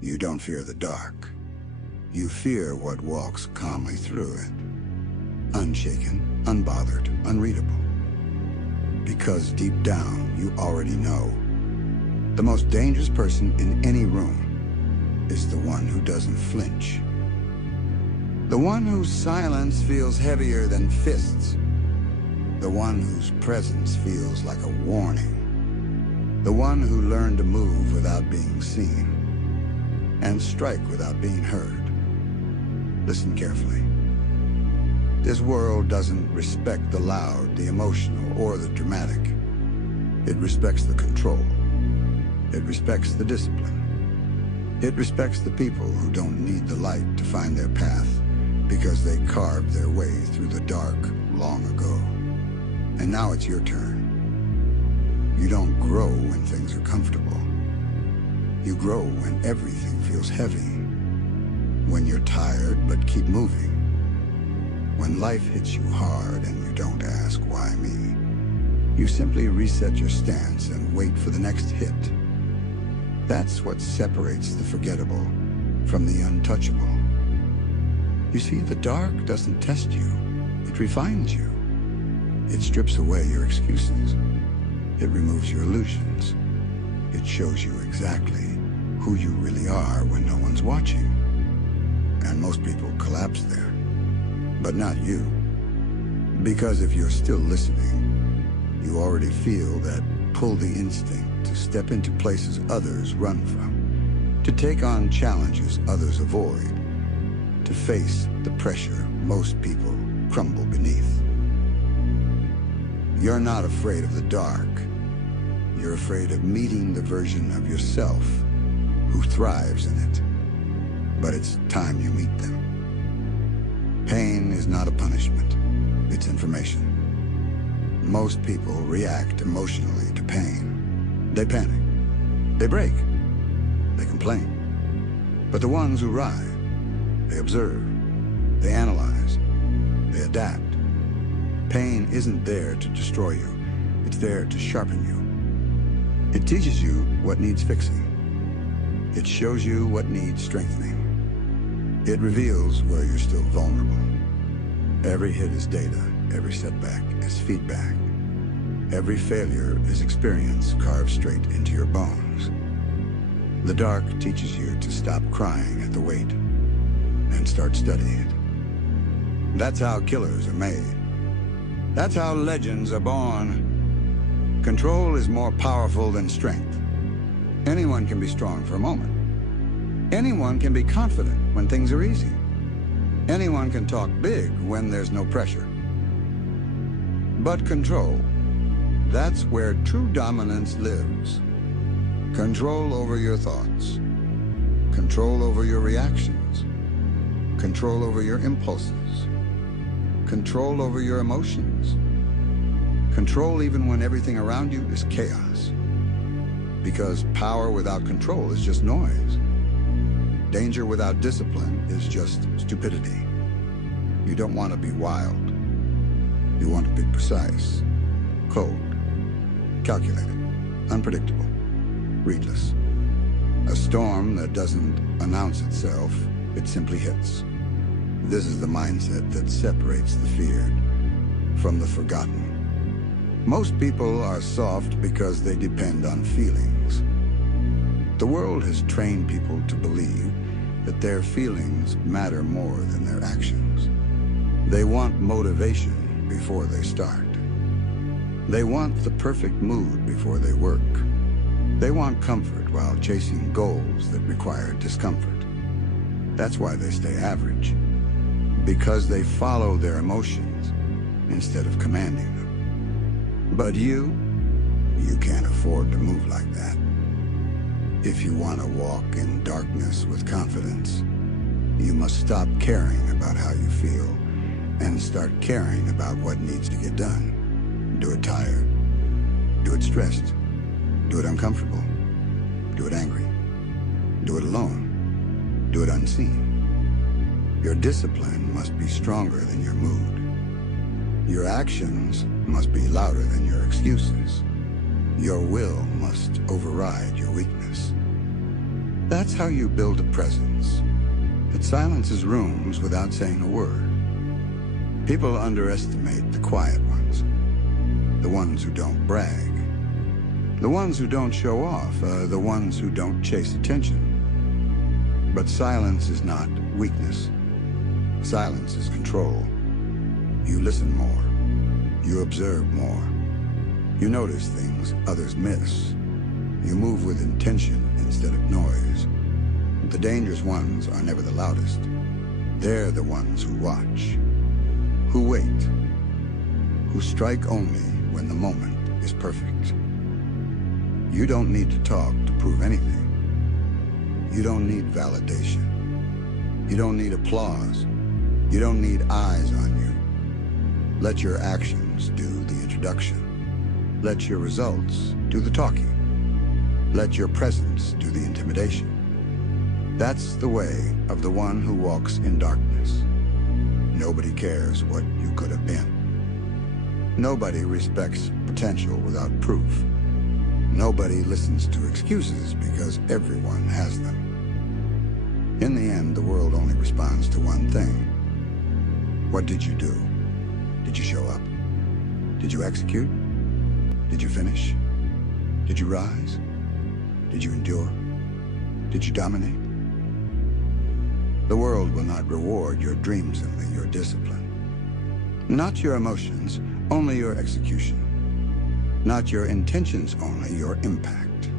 You don't fear the dark. You fear what walks calmly through it. Unshaken, unbothered, unreadable. Because deep down, you already know. The most dangerous person in any room is the one who doesn't flinch. The one whose silence feels heavier than fists. The one whose presence feels like a warning. The one who learned to move without being seen. And strike without being heard. Listen carefully. This world doesn't respect the loud, the emotional, or the dramatic. It respects the control. It respects the discipline. It respects the people who don't need the light to find their path because they carved their way through the dark long ago. And now it's your turn. You don't grow when things are comfortable. You grow when everything feels heavy. When you're tired but keep moving. When life hits you hard and you don't ask, why me? You simply reset your stance and wait for the next hit. That's what separates the forgettable from the untouchable. You see, the dark doesn't test you. It refines you. It strips away your excuses. It removes your illusions. It shows you exactly who you really are when no one's watching. And most people collapse there. But not you. Because if you're still listening, you already feel that pull the instinct to step into places others run from, to take on challenges others avoid, to face the pressure most people crumble beneath. You're not afraid of the dark. You're afraid of meeting the version of yourself who thrives in it. But it's time you meet them. Pain is not a punishment. It's information. Most people react emotionally to pain. They panic. They break. They complain. But the ones who ride, they observe. They analyze. They adapt. Pain isn't there to destroy you. It's there to sharpen you. It teaches you what needs fixing. It shows you what needs strengthening. It reveals where you're still vulnerable. Every hit is data. Every setback is feedback. Every failure is experience carved straight into your bones. The dark teaches you to stop crying at the weight and start studying it. That's how killers are made. That's how legends are born. Control is more powerful than strength. Anyone can be strong for a moment. Anyone can be confident when things are easy. Anyone can talk big when there's no pressure. But control, that's where true dominance lives. Control over your thoughts. Control over your reactions. Control over your impulses. Control over your emotions. Control even when everything around you is chaos. Because power without control is just noise. Danger without discipline is just stupidity. You don't want to be wild. You want to be precise, cold, calculated, unpredictable, readless. A storm that doesn't announce itself, it simply hits. This is the mindset that separates the feared from the forgotten. Most people are soft because they depend on feelings. The world has trained people to believe that their feelings matter more than their actions. They want motivation before they start. They want the perfect mood before they work. They want comfort while chasing goals that require discomfort. That's why they stay average. Because they follow their emotions instead of commanding them. But you can't afford to move like that. If you want to walk in darkness with confidence, you must stop caring about how you feel and start caring about what needs to get done. Do it tired. Do it stressed. Do it uncomfortable. Do it angry. Do it alone. Do it unseen. Your discipline must be stronger than your mood. Your actions must be louder than your excuses. Your will must override your weakness. That's how you build a presence. It silences rooms without saying a word. People underestimate the quiet ones, the ones who don't brag. The ones who don't show off are the ones who don't chase attention. But silence is not weakness. Silence is control. You listen more. You observe more. You notice things others miss. You move with intention instead of noise. The dangerous ones are never the loudest. They're the ones who watch, who wait, who strike only when the moment is perfect. You don't need to talk to prove anything. You don't need validation. You don't need applause. You don't need eyes on you. Let your actions do the introduction. Let your results do the talking. Let your presence do the intimidation. That's the way of the one who walks in darkness. Nobody cares what you could have been. Nobody respects potential without proof. Nobody listens to excuses because everyone has them. In the end, the world only responds to one thing. What did you do? Did you show up? Did you execute? Did you finish? Did you rise? Did you endure? Did you dominate? The world will not reward your dreams, only your discipline. Not your emotions, only your execution. Not your intentions, only your impact.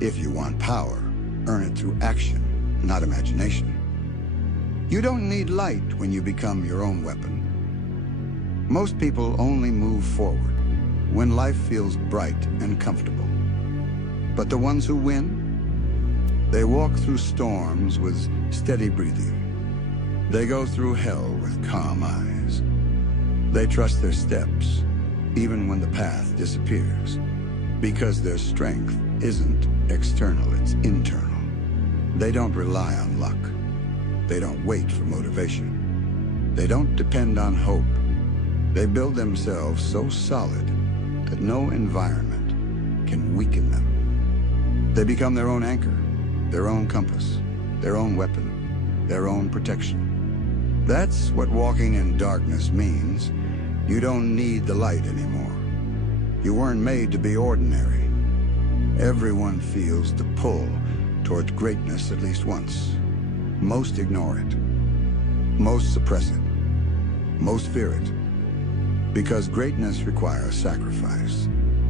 If you want power, earn it through action, not imagination. You don't need light when you become your own weapon. Most people only move forward when life feels bright and comfortable. But the ones who win, they walk through storms with steady breathing. They go through hell with calm eyes. They trust their steps, even when the path disappears, because their strength isn't external, it's internal. They don't rely on luck. They don't wait for motivation. They don't depend on hope. They build themselves so solid that no environment can weaken them. They become their own anchor, their own compass, their own weapon, their own protection. That's what walking in darkness means. You don't need the light anymore. You weren't made to be ordinary. Everyone feels the pull towards greatness at least once. Most ignore it. Most suppress it. Most fear it. Because greatness requires sacrifice,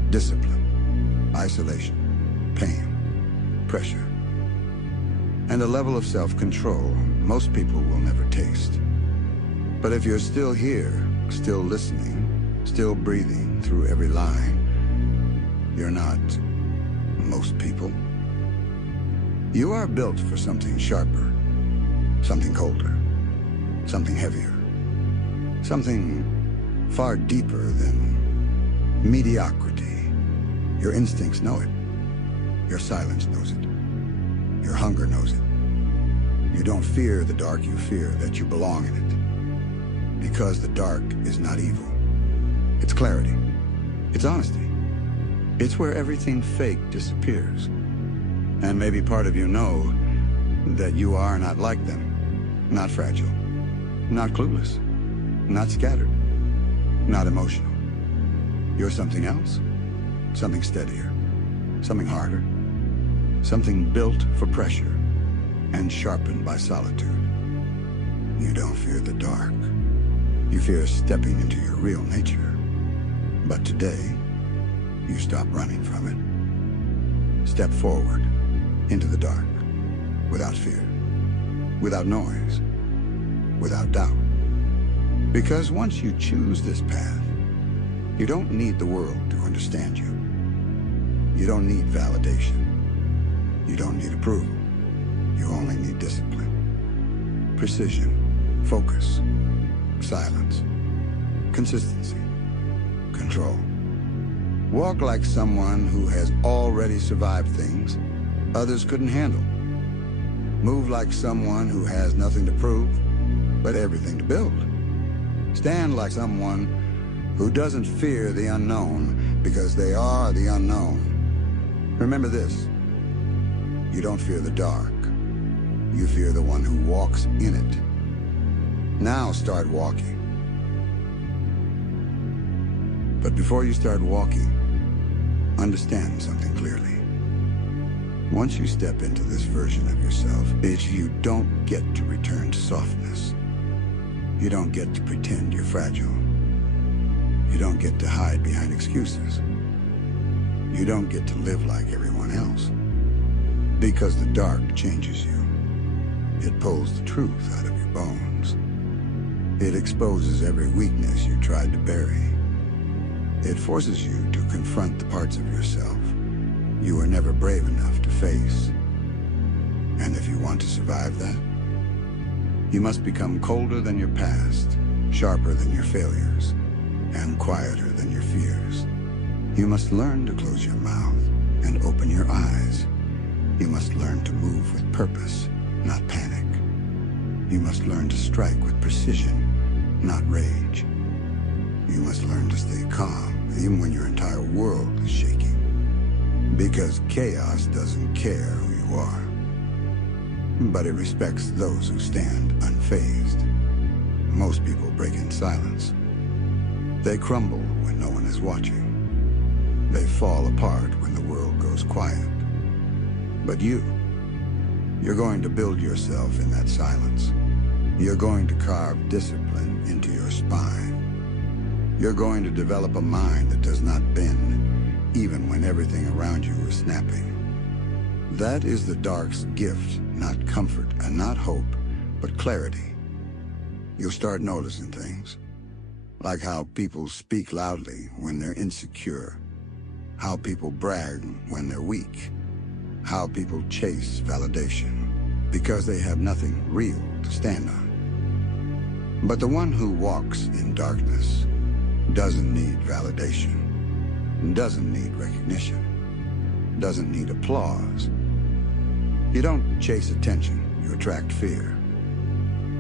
discipline, isolation, pain, pressure, and a level of self-control most people will never taste. But if you're still here, still listening, still breathing through every line, you're not most people. You are built for something sharper, something colder, something heavier, something far deeper than mediocrity. Your instincts know it. Your silence knows it. Your hunger knows it. You don't fear the dark, you fear that you belong in it. Because the dark is not evil. It's clarity. It's honesty. It's where everything fake disappears. And maybe part of you know that you are not like them. Not fragile. Not clueless. Not scattered. Not emotional. You're something else. Something steadier. Something harder. Something built for pressure and sharpened by solitude. You don't fear the dark. You fear stepping into your real nature. But today, you stop running from it. Step forward into the dark, without fear, without noise, without doubt. Because once you choose this path, you don't need the world to understand you. You don't need validation. You don't need approval. You only need discipline, precision, focus, silence, consistency, control. Walk like someone who has already survived things others couldn't handle. Move like someone who has nothing to prove, but everything to build. Stand like someone who doesn't fear the unknown because they are the unknown. Remember this. You don't fear the dark. You fear the one who walks in it. Now start walking. But before you start walking, understand something clearly. Once you step into this version of yourself, you don't get to return to softness. You don't get to pretend you're fragile. You don't get to hide behind excuses. You don't get to live like everyone else. Because the dark changes you. It pulls the truth out of your bones. It exposes every weakness you tried to bury. It forces you to confront the parts of yourself you were never brave enough to face. And if you want to survive that, you must become colder than your past, sharper than your failures, and quieter than your fears. You must learn to close your mouth and open your eyes. You must learn to move with purpose, not panic. You must learn to strike with precision, not rage. You must learn to stay calm, even when your entire world is shaking. Because chaos doesn't care who you are. But it respects those who stand unfazed. Most people break in silence. They crumble when no one is watching. They fall apart when the world goes quiet. But you're going to build yourself in that silence. You're going to carve discipline into your spine. You're going to develop a mind that does not bend, even when everything around you is snapping. That is the dark's gift, not comfort and not hope, but clarity. You'll start noticing things, like how people speak loudly when they're insecure, how people brag when they're weak, how people chase validation because they have nothing real to stand on. But the one who walks in darkness doesn't need validation, doesn't need recognition, doesn't need applause. You don't chase attention, you attract fear.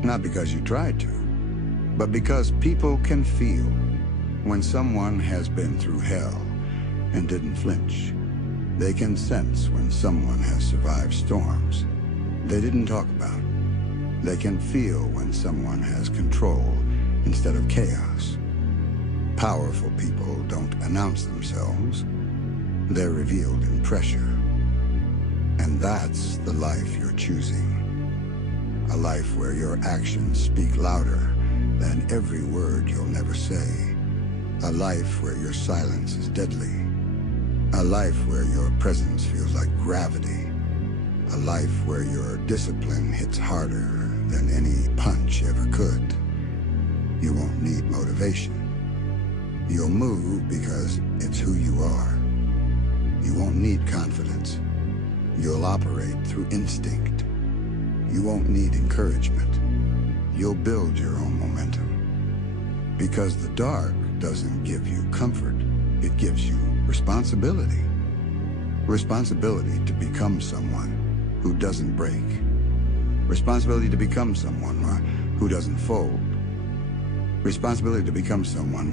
Not because you tried to, but because people can feel when someone has been through hell and didn't flinch. They can sense when someone has survived storms they didn't talk about. They can feel when someone has control instead of chaos. Powerful people don't announce themselves. They're revealed in pressure. And that's the life you're choosing. A life where your actions speak louder than every word you'll never say. A life where your silence is deadly. A life where your presence feels like gravity. A life where your discipline hits harder than any punch ever could. You won't need motivation. You'll move because it's who you are. You won't need confidence. You'll operate through instinct. You won't need encouragement. You'll build your own momentum. Because the dark doesn't give you comfort. It gives you responsibility. Responsibility to become someone who doesn't break. Responsibility to become someone who doesn't fold. Responsibility to become someone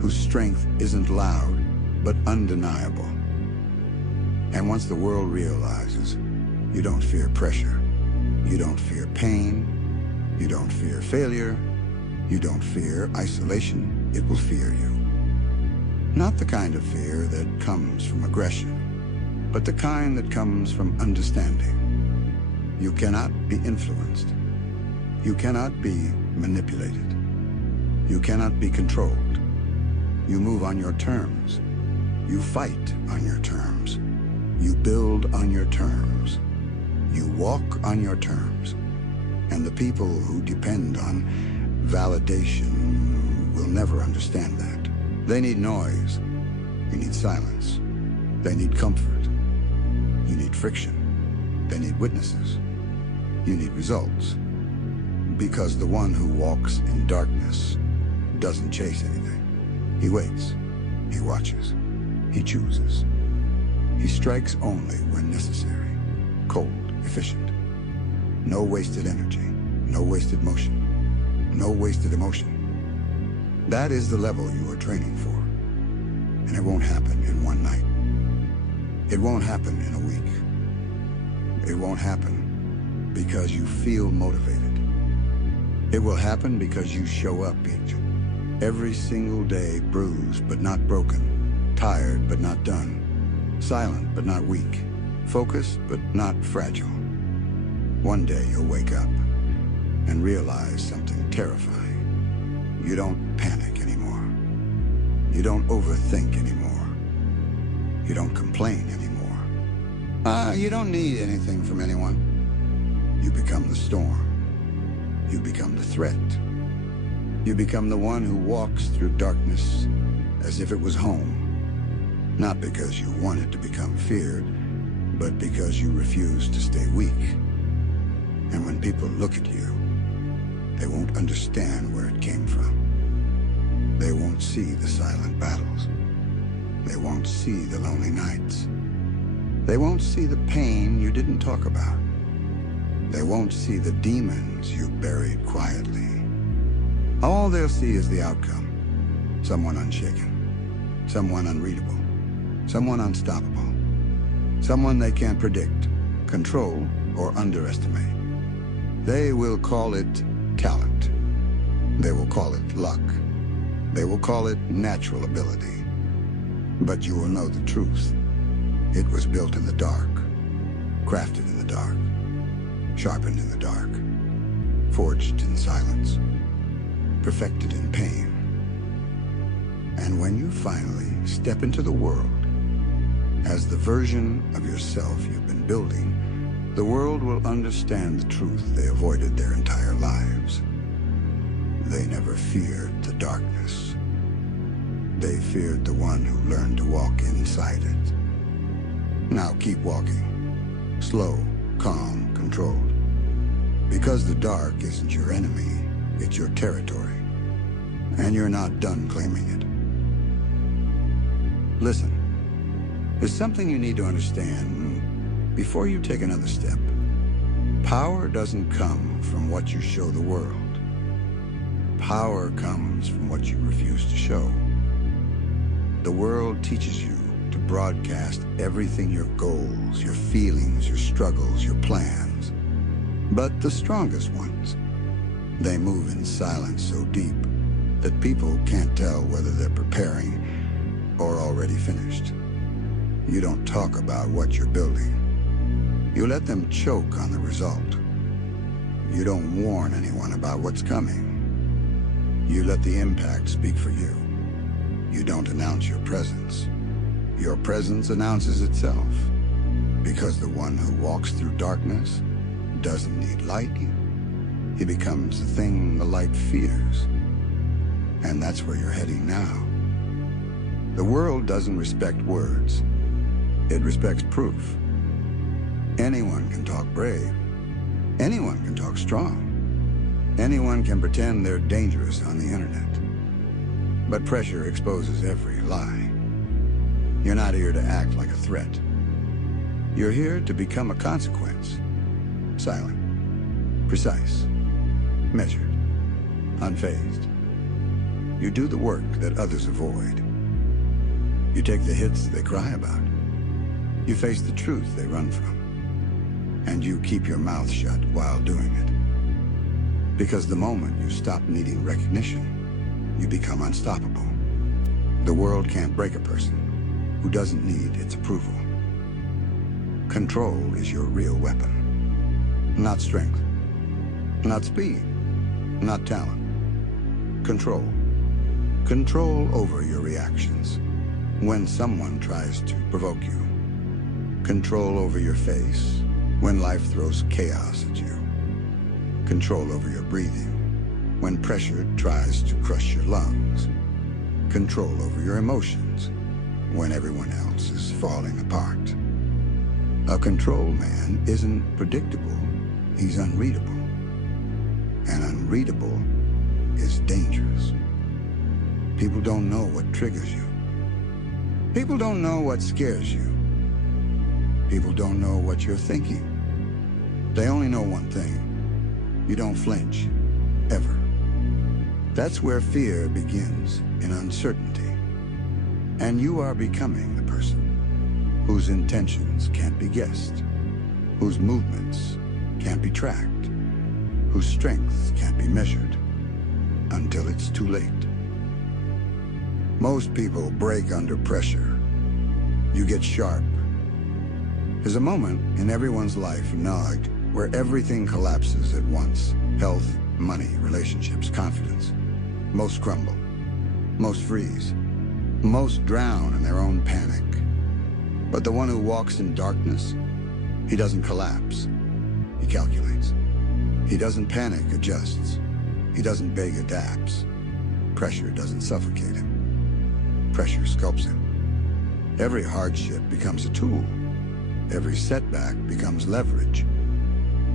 whose strength isn't loud, but undeniable. And once the world realizes you don't fear pressure, you don't fear pain, you don't fear failure, you don't fear isolation, it will fear you. Not the kind of fear that comes from aggression, but the kind that comes from understanding. You cannot be influenced. You cannot be manipulated. You cannot be controlled. You move on your terms. You fight on your terms. You build on your terms. You walk on your terms. And the people who depend on validation will never understand that. They need noise. You need silence. They need comfort. You need friction. They need witnesses. You need results. Because the one who walks in darkness doesn't chase anything. He waits. He watches. He chooses. He strikes only when necessary. Cold, efficient. No wasted energy. No wasted motion. No wasted emotion. That is the level you are training for. And it won't happen in one night. It won't happen in a week. it won't happen because you feel motivated. It will happen because you show up every single day, bruised but not broken, tired but not done, silent but not weak, focused but not fragile. One day you'll wake up and realize something terrifying. You don't panic anymore. You don't overthink anymore. You don't complain anymore. You don't need anything from anyone. You become the storm. You become the threat. You become the one who walks through darkness as if it was home. Not because you wanted to become feared, but because you refuse to stay weak. And when people look at you, they won't understand where it came from. They won't see the silent battles. They won't see the lonely nights. They won't see the pain you didn't talk about. They won't see the demons you buried quietly. All they'll see is the outcome. Someone unshaken. Someone unreadable. Someone unstoppable. Someone they can't predict, control, or underestimate. They will call it talent. They will call it luck. They will call it natural ability. But you will know the truth. It was built in the dark, crafted in the dark, sharpened in the dark, forged in silence, perfected in pain. And when you finally step into the world as the version of yourself you've been building, the world will understand the truth they avoided their entire lives. They never feared the darkness. They feared the one who learned to walk inside it. Now keep walking. Slow, calm, controlled. Because the dark isn't your enemy, it's your territory. And you're not done claiming it. Listen, there's something you need to understand before you take another step. Power doesn't come from what you show the world. Power comes from what you refuse to show. The world teaches you to broadcast everything, your goals, your feelings, your struggles, your plans. But the strongest ones, they move in silence so deep that people can't tell whether they're preparing or already finished. You don't talk about what you're building. You let them choke on the result. You don't warn anyone about what's coming. You let the impact speak for you. You don't announce your presence. Your presence announces itself. Because the one who walks through darkness doesn't need light. He becomes the thing the light fears. And that's where you're heading now. The world doesn't respect words. It respects proof. Anyone can talk brave. Anyone can talk strong. Anyone can pretend they're dangerous on the internet. But pressure exposes every lie. You're not here to act like a threat. You're here to become a consequence. Silent, precise, measured, unfazed. You do the work that others avoid. You take the hits they cry about. You face the truth they run from. And you keep your mouth shut while doing it. Because the moment you stop needing recognition, you become unstoppable. The world can't break a person who doesn't need its approval. Control is your real weapon. Not strength, not speed, not talent. Control. Control over your reactions when someone tries to provoke you. Control over your face when life throws chaos at you. Control over your breathing when pressure tries to crush your lungs. Control over your emotions when everyone else is falling apart. A control man isn't predictable, he's unreadable. And unreadable is dangerous. People don't know what triggers you. People don't know what scares you. People don't know what you're thinking. They only know one thing. You don't flinch, ever. That's where fear begins, in uncertainty. And you are becoming the person whose intentions can't be guessed, whose movements can't be tracked, whose strength can't be measured, until it's too late. Most people break under pressure. You get sharp. There's a moment in everyone's life, Nog, where everything collapses at once. Health, money, relationships, confidence. Most crumble. Most freeze. Most drown in their own panic. But the one who walks in darkness, he doesn't collapse. He calculates. He doesn't panic, adjusts. He doesn't beg, adapts. Pressure doesn't suffocate him. Pressure sculpts him. Every hardship becomes a tool. Every setback becomes leverage.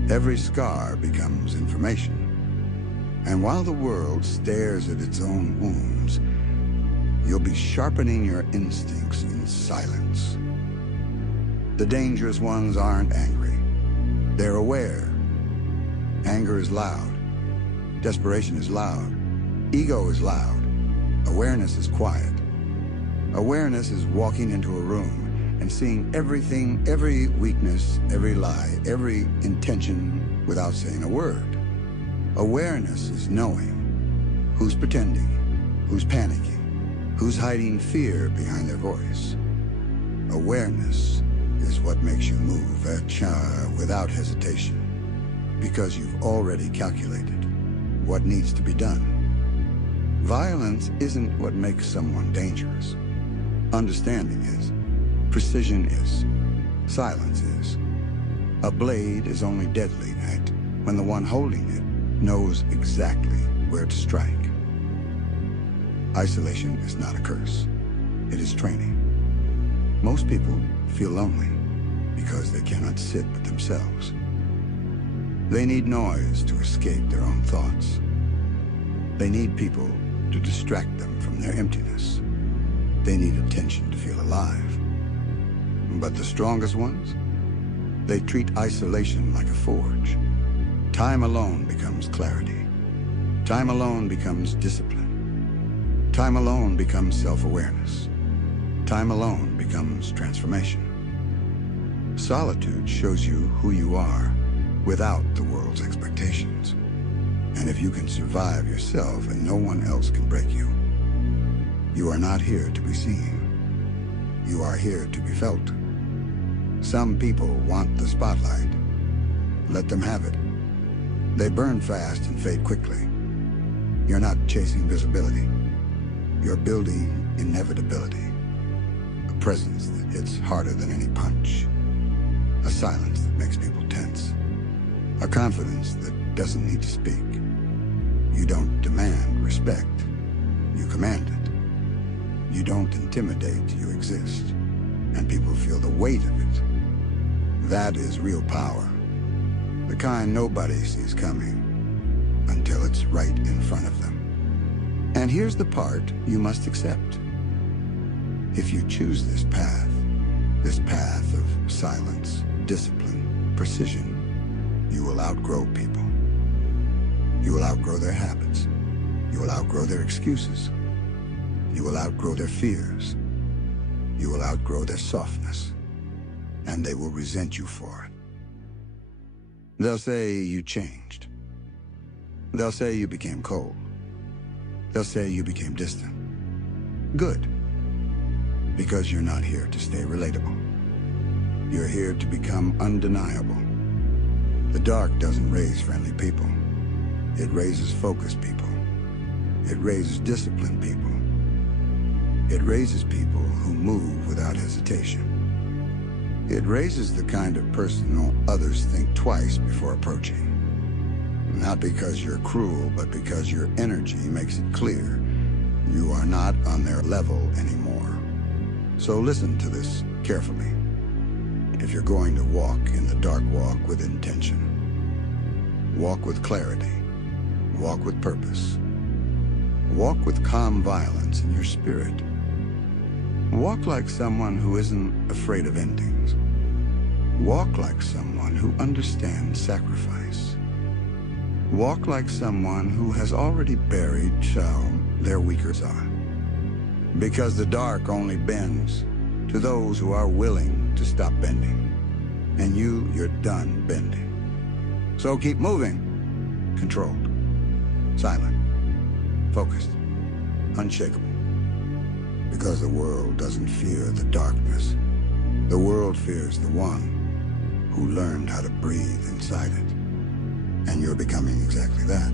Every scar becomes information. And while the world stares at its own wounds, you'll be sharpening your instincts in silence. The dangerous ones aren't angry. They're aware. Anger is loud. Desperation is loud. Ego is loud. Awareness is quiet. Awareness is walking into a room and seeing everything, every weakness, every lie, every intention without saying a word. Awareness is knowing who's pretending, who's panicking, who's hiding fear behind their voice. Awareness is what makes you move without hesitation, because you've already calculated what needs to be done. Violence isn't what makes someone dangerous. Understanding is. Precision is. Silence is. A blade is only deadly when the one holding it knows exactly where to strike. Isolation is not a curse. It is training. Most people feel lonely because they cannot sit with themselves. They need noise to escape their own thoughts. They need people to distract them from their emptiness. They need attention to feel alive. But the strongest ones, they treat isolation like a forge. Time alone becomes clarity. Time alone becomes discipline. Time alone becomes self-awareness. Time alone becomes transformation. Solitude shows you who you are without the world's expectations. And if you can survive yourself and no one else can break you, you are not here to be seen. You are here to be felt. Some people want the spotlight. Let them have it. They burn fast and fade quickly. You're not chasing visibility. You're building inevitability. A presence that hits harder than any punch. A silence that makes people tense. A confidence that doesn't need to speak. You don't demand respect. You command it. You don't intimidate, you exist. And people feel the weight of it. That is real power. The kind nobody sees coming until it's right in front of them. And here's the part you must accept. If you choose this path of silence, discipline, precision, you will outgrow people. You will outgrow their habits. You will outgrow their excuses. You will outgrow their fears. You will outgrow their softness. And they will resent you for it. They'll say you changed. They'll say you became cold. They'll say you became distant. Good. Because you're not here to stay relatable. You're here to become undeniable. The dark doesn't raise friendly people. It raises focused people. It raises disciplined people. It raises people who move without hesitation. It raises the kind of person others think twice before approaching. Not because you're cruel, but because your energy makes it clear you are not on their level anymore. So listen to this carefully. If you're going to walk in the dark, walk with intention. Walk with clarity. Walk with purpose. Walk with calm violence in your spirit. Walk like someone who isn't afraid of endings. Walk like someone who understands sacrifice. Walk like someone who has already buried their weaker side. Because the dark only bends to those who are willing to stop bending. And you're done bending. So keep moving. Controlled. Silent. Focused. Unshakable. Because the world doesn't fear the darkness. The world fears the one who learned how to breathe inside it. And you're becoming exactly that.